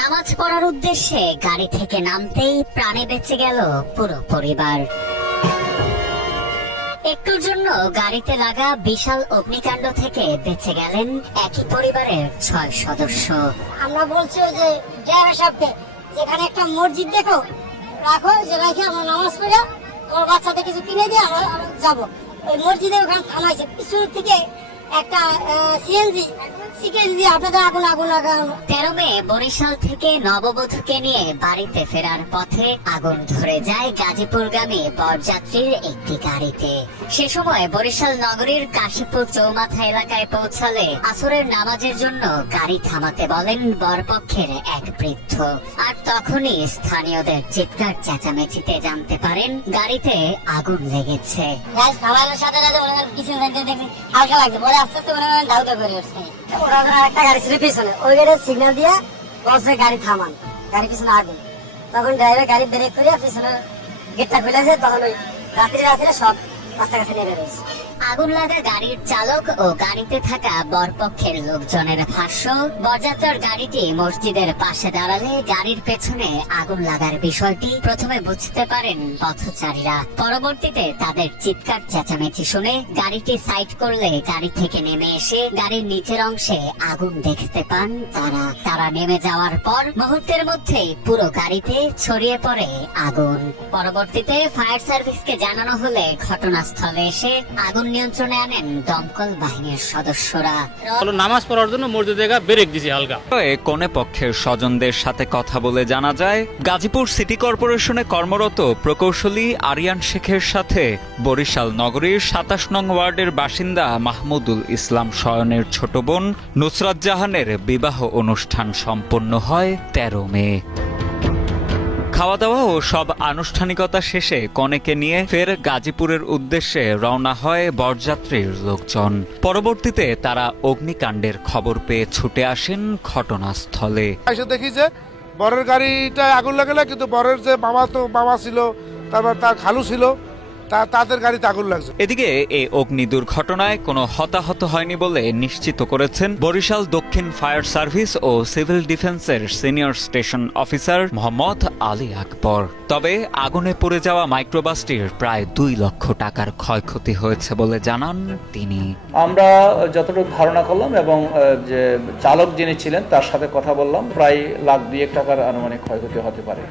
নামাজ পড়ার উদ্দেশ্যে গাড়ি থেকে নামতেই প্রাণে বেঁচে গেল পুরো পরিবার। একটুর জন্য গাড়িতে লাগা বিশাল অগ্নিকাণ্ড থেকে বেঁচে গেলেন একই পরিবারের 6 সদস্য। আমরা বলছি ওই যে ড্রাইভার সাহেবকে, যেখানে একটা মসজিদ দেখো রাখো, যে রাখে আমরা নামাজ পড়ে ওর বাচ্চাদের কিছু কিনে দিয়ে আমরা যাবো। ওই মসজিদে ওখানে থামাইছে, পিছন থেকে একটা সিএনজি দিয়ে আপনাদের আগুন 13 মে বরিশাল থেকে নববধূকে নিয়ে বাড়িতে ফেরার পথে আগুন ধরে যায় গাজীপুরগামী বরযাত্রীর একটি গাড়িতে। সে সময় বরিশাল নগরীর কাশীপুর চৌমাথা এলাকায় পৌঁছালে আসরের নামাজের জন্য গাড়ি থামাতে বলেন বরপক্ষের এক বৃদ্ধ। আর তখনই স্থানীয়দের চিৎকার চেঁচামেচিতে জানতে পারেন গাড়িতে আগুন লেগেছে। থামানোর সাথে সাথে পিছন দেখি হালকা লাগছে, পরে আস্তে আস্তে দাউদা করে উঠছে। ওরা একটা গাড়ি ছিল পিছনে, ওই গাড়ির সিগন্যাল দিয়ে বলছে গাড়ি থামান, গাড়ি পিছনে আগুন। তখন ড্রাইভার গাড়ি ব্রেক করে পিছনে গেটটা খুলেছে, তখন ওই রাত্রে সব কাছাকাছি নেমে রয়েছে। আগুন লাগা গাড়ির চালক ও গাড়িতে থাকা বরপক্ষের লোকজনের ভাষ্য, বরযাত্রার গাড়িটি মসজিদের পাশে দাঁড়ালে গাড়ির পেছনে আগুন লাগার বিষয়টি প্রথমে বুঝতে পারেন পথচারীরা। পরবর্তীতে তাদের চিৎকার চেঁচামেচি শুনে গাড়িটি সাইড করলে গাড়ি থেকে নেমে এসে গাড়ির নিচের অংশে আগুন দেখতে পান তারা নেমে যাওয়ার পর মুহূর্তের মধ্যেই পুরো গাড়িতে ছড়িয়ে পড়ে আগুন। পরবর্তীতে ফায়ার সার্ভিসকে জানানো হলে ঘটনাস্থলে এসে আগুন নিয়ন্ত্রণে আনেন দমকল বাহিনীর সদস্যরা। নামাজ পড়ার জন্য মসজিদে ব্রেক দিয়েছে হালকা। কনে পক্ষের স্বজনদের সাথে কথা বলে জানা যায়, গাজীপুর সিটি কর্পোরেশনে কর্মরত প্রকৌশলী আরিয়ান শেখের সাথে বরিশাল নগরীর 27 নং ওয়ার্ডের বাসিন্দা মাহমুদুল ইসলাম শয়নের ছোট বোন নুসরাত জাহানের বিবাহ অনুষ্ঠান সম্পন্ন হয় 13 মে। খাওয়া দাওয়া ও সব আনুষ্ঠানিকতা শেষে কনেকে নিয়ে ফের গাজীপুরের উদ্দেশ্যে রওনা হয় বরযাত্রীর লোকজন। পরবর্তীতে তারা অগ্নিকাণ্ডের খবর পেয়ে ছুটে আসেন ঘটনাস্থলে। এসে দেখি যে বরের গাড়িটা আগুন লাগালে, কিন্তু বরের যে বাবা ছিল, তারপর তার খালু ছিল, তাদের গাড়িতে আগুন লাগছে। এদিকে এই অগ্নি দুর্ঘটনায় কোনো হতাহত হয়নি বলে নিশ্চিত করেছেন বরিশাল দক্ষিণ ফায়ার সার্ভিস ও সিভিল ডিফেন্সের senior station officer Mohammad Ali Akbar. তবে আগুনে পড়ে যাওয়া মাইক্রোবাসটির প্রায় 2 লক্ষ টাকার ক্ষয়ক্ষতি হয়েছে বলে জানান তিনি। আমরা যতটুকু ধারণা করলাম এবং যে চালক যিনি ছিলেন তার সাথে কথা বললাম, প্রায় 1,02,000 টাকার আনুমানিক ক্ষয়ক্ষতি হতে পারে।